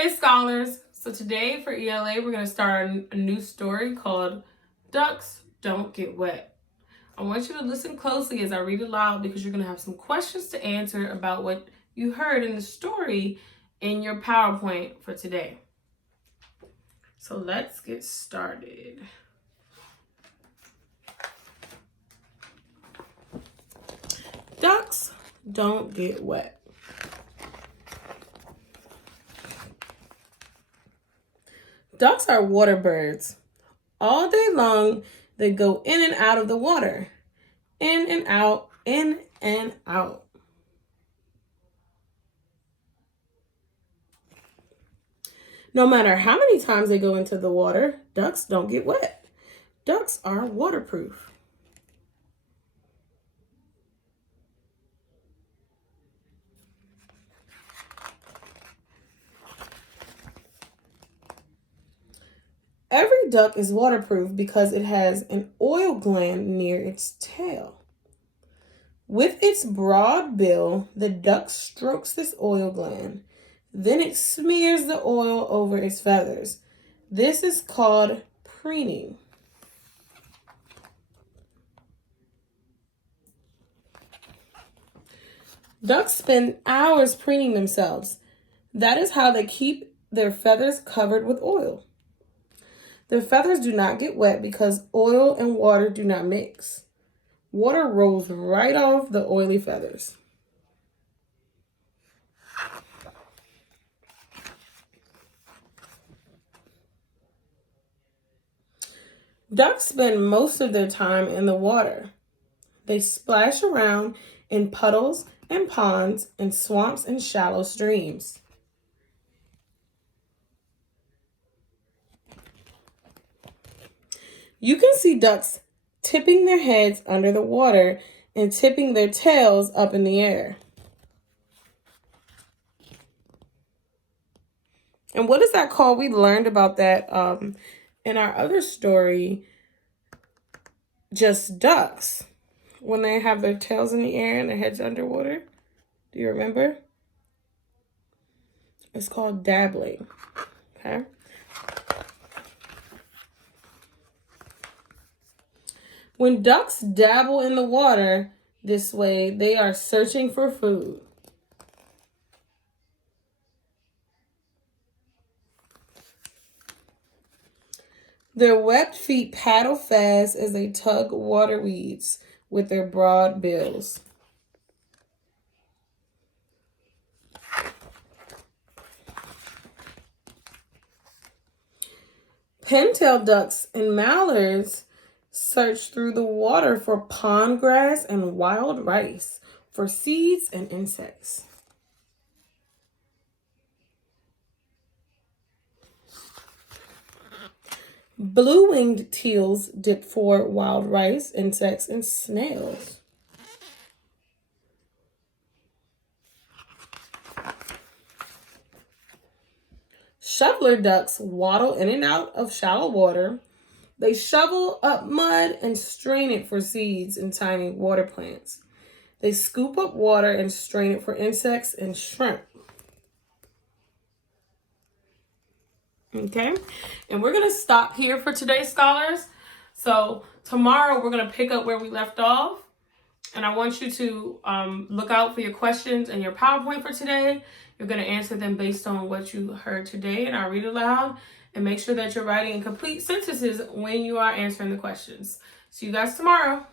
Hey scholars, so today for ELA we're going to start a new story called Ducks Don't Get Wet. I want you to listen closely as I read aloud because you're going to have some questions to answer about what you heard in the story in your PowerPoint for today. So let's get started. Ducks don't get wet. Ducks are water birds. All day long, they go in and out of the water. In and out, in and out. No matter how many times they go into the water, ducks don't get wet. Ducks are waterproof. Every duck is waterproof because it has an oil gland near its tail. With its broad bill, the duck strokes this oil gland. Then it smears the oil over its feathers. This is called preening. Ducks spend hours preening themselves. That is how they keep their feathers covered with oil. Their feathers do not get wet because oil and water do not mix. Water rolls right off the oily feathers. Ducks spend most of their time in the water. They splash around in puddles and ponds and swamps and shallow streams. You can see ducks tipping their heads under the water and tipping their tails up in the air. And what is that called? We learned about that in our other story, Just Ducks, when they have their tails in the air and their heads underwater. Do you remember? It's called dabbling. Okay. When ducks dabble in the water this way, they are searching for food. Their webbed feet paddle fast as they tug water weeds with their broad bills. Pintail ducks and mallards search through the water for pond grass and wild rice, for seeds and insects. Blue-winged teals dip for wild rice, insects, and snails. Shoveler ducks waddle in and out of shallow water. They shovel up mud and strain it for seeds and tiny water plants. They scoop up water and strain it for insects and shrimp. Okay, and we're going to stop here for today, scholars. So tomorrow we're going to pick up where we left off. And I want you to look out for your questions and your PowerPoint for today. You're going to answer them based on what you heard today, and I'll read aloud. And make sure that you're writing in complete sentences when you are answering the questions. See you guys tomorrow.